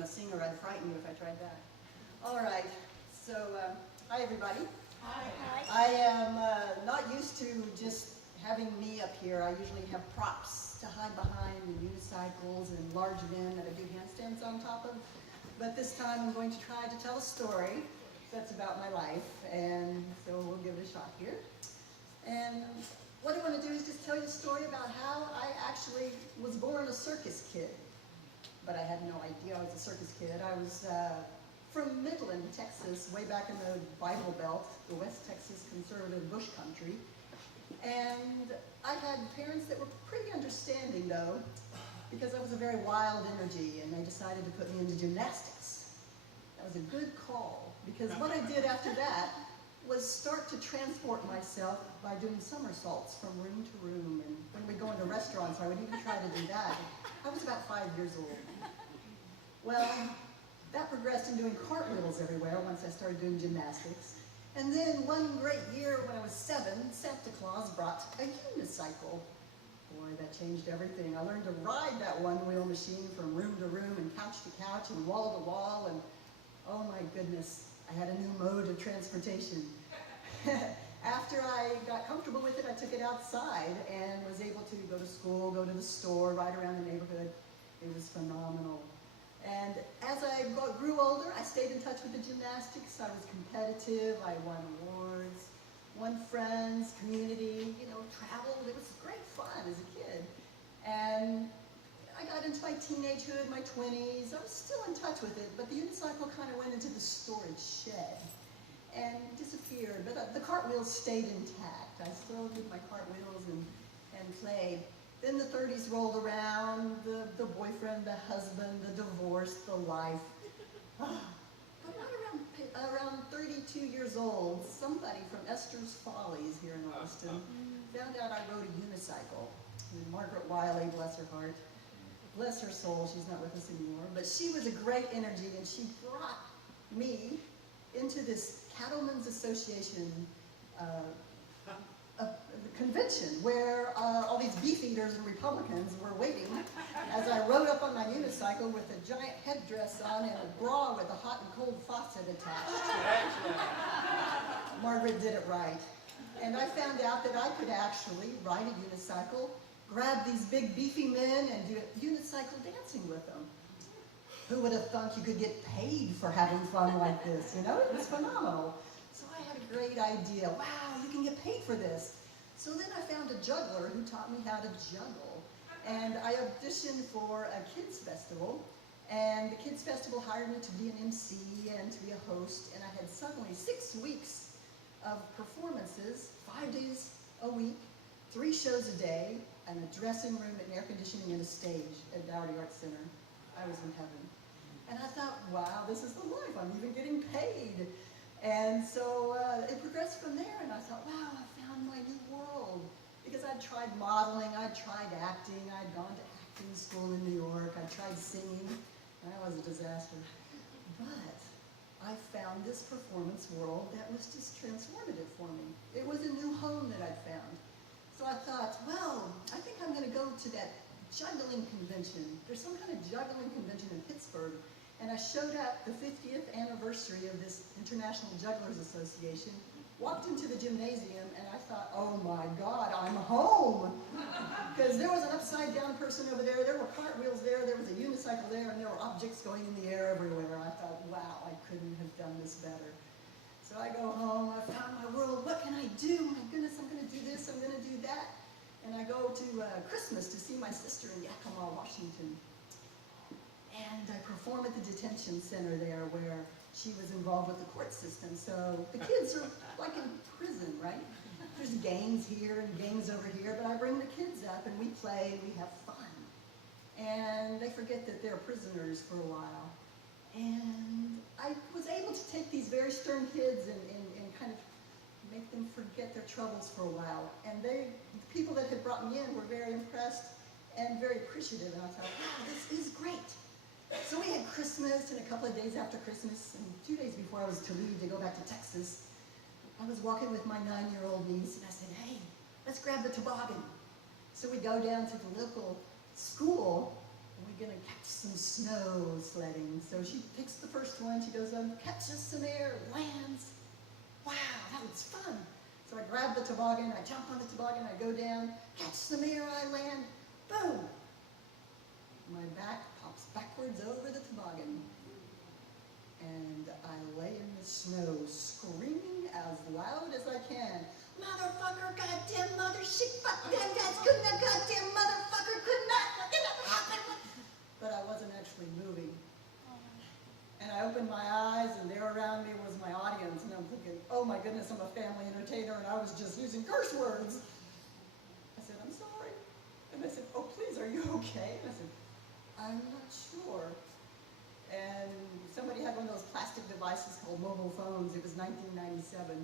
I'm a singer, I'd frighten you if I tried that. All right, so hi everybody. Hi. I am not used to just having me up here. I usually have props to hide behind and unicycles and large men that I do handstands on top of. But this time I'm going to try to tell a story that's about my life, and so we'll give it a shot here. And what I want to do is just tell you a story about how I actually was born a circus kid. But I had no idea I was a circus kid. I was from Midland, Texas, way back in the Bible Belt, the West Texas conservative bush country. And I had parents that were pretty understanding, though, because I was a very wild energy, and they decided to put me into gymnastics. That was a good call, because what I did after that was start to transport myself by doing somersaults from room to room, and when we go into restaurants, I would even try to do that. I was about 5 years old. Well, that progressed in doing cartwheels everywhere once I started doing gymnastics. And then one great year when I was 7, Santa Claus brought a unicycle. Boy, that changed everything. I learned to ride that one-wheel machine from room to room and couch to couch and wall to wall, and oh my goodness, I had a new mode of transportation. After I got comfortable with it, I took it outside and was able to go to school, go to the store, ride around the neighborhood. It was phenomenal. And as I grew older, I stayed in touch with the gymnastics. I was competitive. I won awards, won friends, community, traveled. It was great fun as a kid. And I got into my teenagehood, my 20s. I was still in touch with it, but the unicycle kind of went into the storage shed and disappeared. But the cartwheels stayed intact. I still did my cartwheels and played. Then the 30s rolled around, the boyfriend, the husband, the divorce, the life. But right around 32 years old, somebody from Esther's Follies here in Austin found out I rode a unicycle. And Margaret Wiley, bless her heart, bless her soul, she's not with us anymore, but she was a great energy, and she brought me into this Cattlemen's Association convention where all these beef eaters and Republicans were waiting as I rode up on my unicycle with a giant headdress on and a bra with a hot and cold faucet attached. Margaret did it right. And I found out that I could actually ride a unicycle, grab these big beefy men, and do unicycle dancing with them. Who would have thought you could get paid for having fun like this? It was phenomenal. So I had a great idea. Wow, you can get paid for this. So then I found a juggler who taught me how to juggle. And I auditioned for a kids festival. And the kids festival hired me to be an MC and to be a host. And I had suddenly 6 weeks of performances, 5 days a week, 3 shows a day, and a dressing room and air conditioning and a stage at Dougherty Arts Center. I was in heaven. And I thought, wow, this is the life. I'm even getting paid. And so it progressed from there, and I thought, wow, I found my new world. Because I'd tried modeling, I'd tried acting, I'd gone to acting school in New York, I'd tried singing. That was a disaster. But I found this performance world that was just transformative for me. It was a new home that I'd found. So I thought, well, I think I'm going to go to that juggling convention. There's some kind of juggling convention in Pittsburgh. And I showed up the 50th anniversary of this International Jugglers Association, walked into the gymnasium, and I thought, oh my God, I'm home. Because there was an upside down person over there were cartwheels there was a unicycle there, and there were objects going in the air everywhere. I thought, wow, I couldn't have done this better. So I go home, I found my world, what can I do? My goodness, I'm gonna do this, I'm gonna do that. And I go to Christmas to see my sister in Yakima, Washington. And I perform at the detention center there where she was involved with the court system. So the kids are like in prison, right? There's gangs here and gangs over here, but I bring the kids up and we play and we have fun. And they forget that they're prisoners for a while. And I was able to take these very stern kids and kind of make them forget their troubles for a while. And the people that had brought me in were very impressed and very appreciative. And I thought, wow, this is great. So we had Christmas, and a couple of days after Christmas, and 2 days before I was to leave to go back to Texas, I was walking with my 9-year-old niece, and I said, hey, let's grab the toboggan. So we go down to the local school, and we're going to catch some snow sledding. So she picks the first one, she goes on, catches some air, lands. Wow, that was fun. So I grab the toboggan, I jump on the toboggan, I go down, catch some air, I land, boom. My back pops backwards over the toboggan. And I lay in the snow, screaming as loud as I can. Motherfucker, goddamn mother shit, fuck them guys, couldn't that goddamn motherfucker, could not fucking happen. But I wasn't actually moving. And I opened my eyes, and there around me was my audience, and I'm thinking, oh my goodness, I'm a family entertainer, and I was just using curse words. I said, I'm sorry. And they said, oh, please, are you okay? And I said, I'm not sure. And somebody had one of those plastic devices called mobile phones. It was 1997.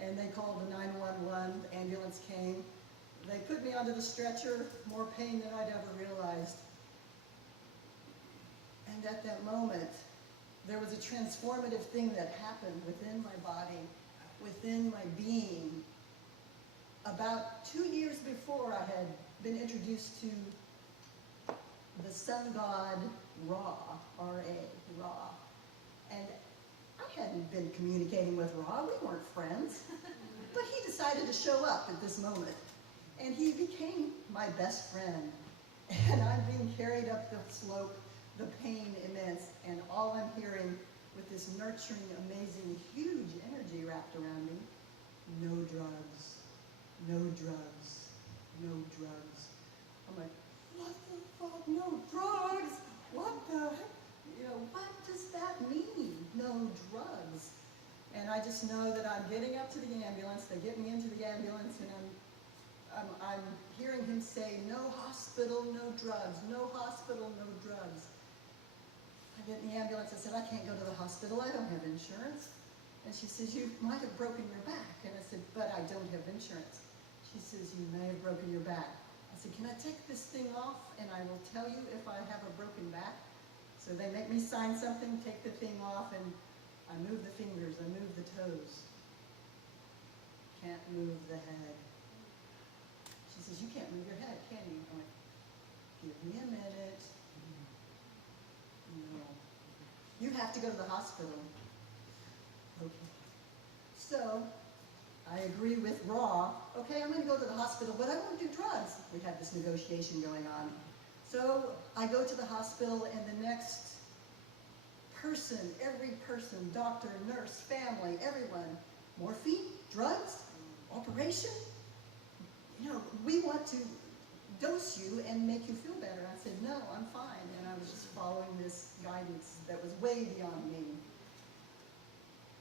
And they called the 911, the ambulance came. They put me onto the stretcher, more pain than I'd ever realized. And at that moment, there was a transformative thing that happened within my body, within my being. About 2 years before, I had been introduced to the sun god Ra, R-A, Ra. And I hadn't been communicating with Ra, we weren't friends. But he decided to show up at this moment. And he became my best friend. And I'm being carried up the slope, the pain immense, and all I'm hearing with this nurturing, amazing, huge energy wrapped around me, no drugs, no drugs, no drugs. I'm like, what the fuck, no drugs? What the heck? You know, what does that mean, no drugs? And I just know that I'm getting up to the ambulance, they get me into the ambulance, and I'm hearing him say, no hospital, no drugs, no hospital, no drugs. I get in the ambulance, I said, I can't go to the hospital, I don't have insurance. And she says, you might have broken your back. And I said, but I don't have insurance. She says, you may have broken your back. I said, can I take this thing off and I will tell you if I have a broken back? So they make me sign something, take the thing off, and I move the fingers, I move the toes. Can't move the head. She says, you can't move your head, can you? I'm like, give me a minute. No. You have to go to the hospital. Okay. So, I agree with Ra. Okay, I'm going to go to the hospital, but I won't do drugs. We had this negotiation going on. So, I go to the hospital, and the next person, every person, doctor, nurse, family, everyone, morphine, drugs, operation. You know, we want to dose you and make you feel better. I said, no, I'm fine. And I was just following this guidance that was way beyond me.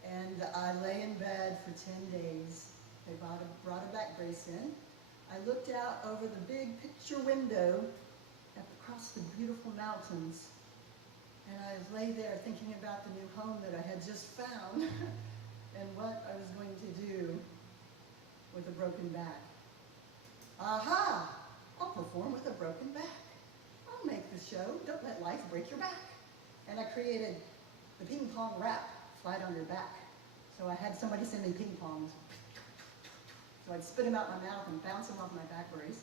And I lay in bed for 10 days. They brought a back brace in. I looked out over the big picture window across the beautiful mountains. And I lay there thinking about the new home that I had just found and what I was going to do with a broken back. Aha! I'll perform with a broken back. I'll make the show. Don't let life break your back. And I created the ping pong rap, flat on your back. So I had somebody send me ping pongs. So I'd spit them out my mouth and bounce them off my back brace.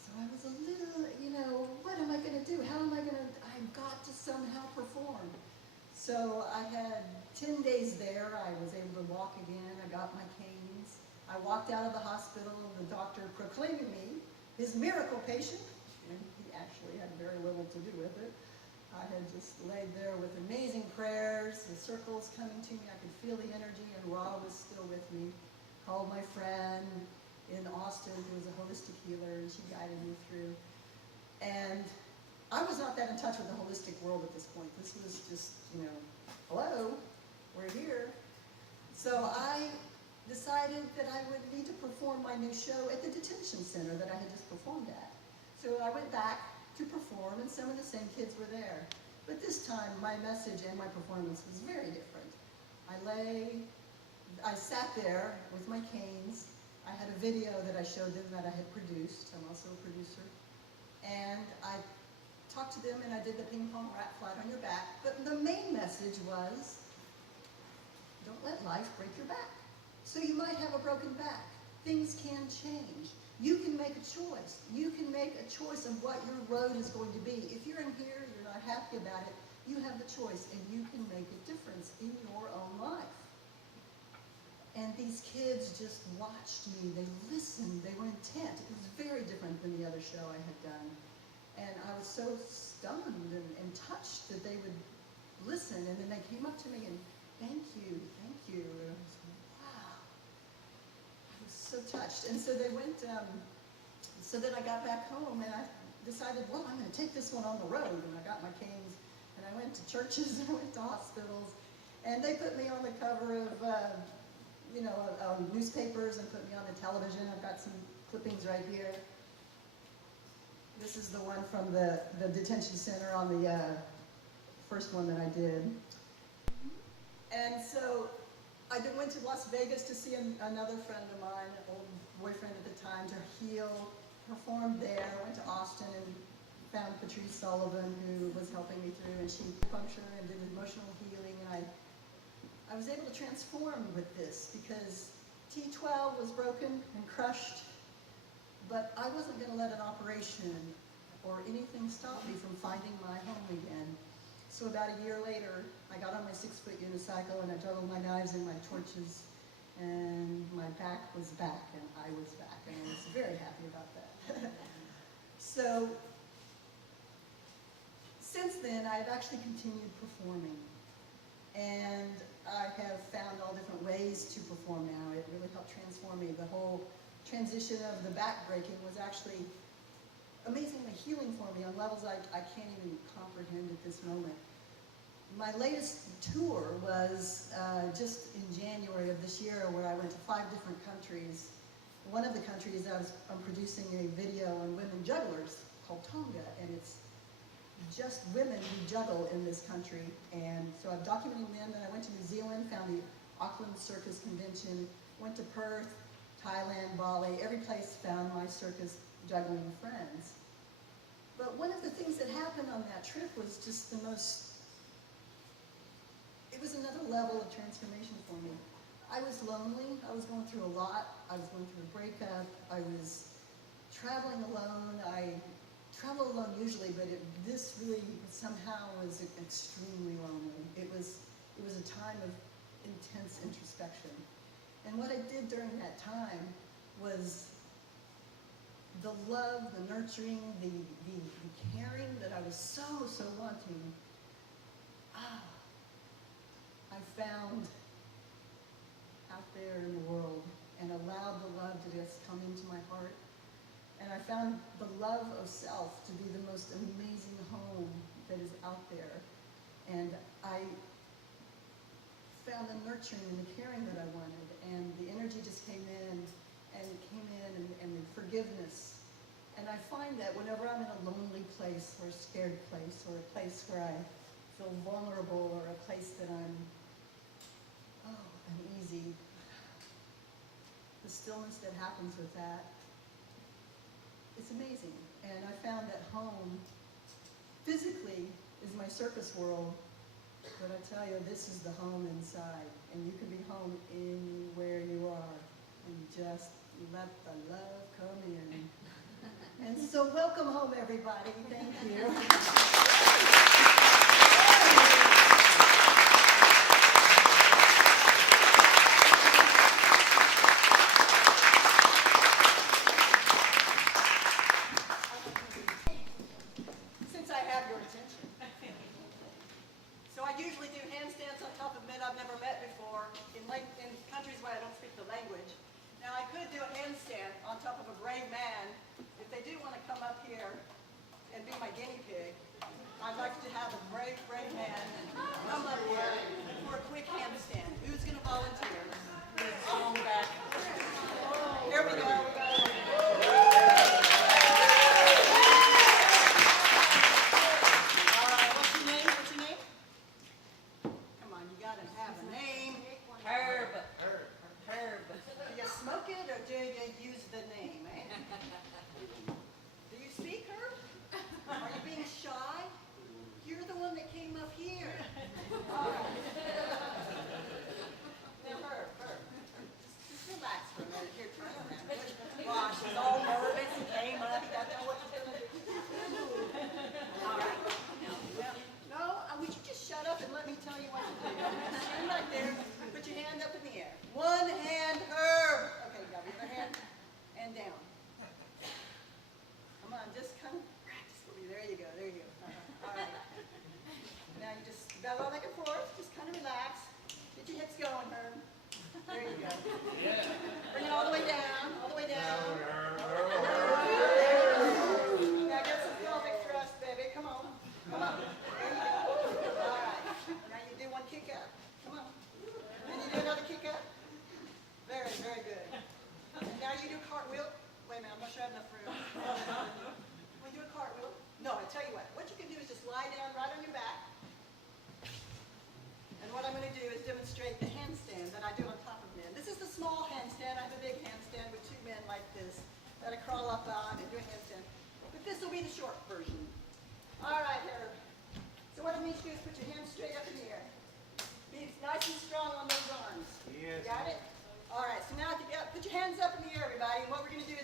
So I was a little, you know, what am I going to do? How am I going to, I've got to somehow perform. So I had 10 days there. I was able to walk again. I got my canes. I walked out of the hospital, the doctor proclaiming me his miracle patient, and he actually had very little to do with it. I had just laid there with amazing prayers, the circles coming to me, I could feel the energy, and Ra was still with me. Called my friend in Austin, who was a holistic healer, and she guided me through. And I was not that in touch with the holistic world at this point. This was just, you know, hello, we're here. So I decided that I would need to perform my new show at the detention center that I had just performed at. So I went back to perform, and some of the same kids were there. But this time, my message and my performance was very different. I sat there with my canes. I had a video that I showed them that I had produced. I'm also a producer. And I talked to them, and I did the ping pong rap, flat on your back. But the main message was, don't let life break your back. So you might have a broken back. Things can change. You can make a choice. You can make a choice of what your road is going to be. If you're in here, you're not happy about it, you have the choice, and you can make a difference in your own life. And these kids just watched me. They listened. They were intent. It was very different than the other show I had done. And I was so stunned and touched that they would listen. And then they came up to me and, thank you, thank you. And I was like, wow. I was so touched. And so they went, so then I got back home and I decided, well, I'm going to take this one on the road. And I got my canes and I went to churches and I went to hospitals. And they put me on the cover of, newspapers and put me on the television. I've got some clippings right here. This is the one from the detention center on the first one that I did. And so I went to Las Vegas to see another friend of mine, an old boyfriend at the time, to heal, performed there. I went to Austin and found Patrice Sullivan, who was helping me through, and she acupuncture and did emotional healing, and I was able to transform with this because T12 was broken and crushed, but I wasn't going to let an operation or anything stop me from finding my home again. So about a year later, I got on my 6-foot unicycle and I juggled my knives and my torches, and my back was back and I was back, and I was very happy about that. So since then, I've actually continued performing, and I have found all different ways to perform now. It really helped transform me. The whole transition of the back breaking was actually amazingly healing for me on levels I can't even comprehend at this moment. My latest tour was just in January of this year, where I went to 5 different countries. One of the countries I'm producing a video on women jugglers called Tonga, and it's just women who juggle in this country. And so I'm documenting them. Then I went to New Zealand, found the Auckland Circus Convention, went to Perth, Thailand, Bali, every place found my circus juggling friends. But one of the things that happened on that trip was just the most, it was another level of transformation for me. I was lonely, I was going through a lot, I was going through a breakup, I was traveling alone. I travel alone usually, but this really somehow was extremely lonely. It was a time of intense introspection. And what I did during that time was the love, the nurturing, the caring that I was so wanting. I found out there in the world and allowed the love to just come into my heart. And I found the love of self to be the most amazing home that is out there. And I found the nurturing and the caring that I wanted. And the energy just came in and the forgiveness. And I find that whenever I'm in a lonely place or a scared place or a place where I feel vulnerable or a place that I'm uneasy, the stillness that happens with that, it's amazing. And I found that home, physically, is my circus world, but I tell you, this is the home inside. And you can be home anywhere you are, and just let the love come in. And so welcome home, everybody. Thank you. I'd like to have a brave man come up here for a quick handstand. Who's going to volunteer? Go back. Here we go. All right, what's your name? Come on, you got to have a name. Herb. Do you smoke it or do you use the name, eh? Do you speak, Herb? Are you being shy? You're the one that came up here. All right. Now, Herb. Bring it all the way down, all the way down. Now get some pelvic thrust, baby. Come on. Come on. There you go. All right. Now you do one kick up. Come on. And you do another kick up. Very, very good. And now you do a cartwheel. Wait a minute, I'm not sure I have enough room. Want to do a cartwheel? No, I tell you what you can do is just lie down right on your back. And what I'm going to do is demonstrate the handstand that I do on top of men. This is the small handstand. I have a big handstand with two men like this that I crawl up on and do a handstand. But this will be the short version. All right, Herb. So what I need you to do is put your hands straight up in the air. Be nice and strong on those arms. Yes. Got it? All right, so now put your hands up in the air, everybody. And what we're going to do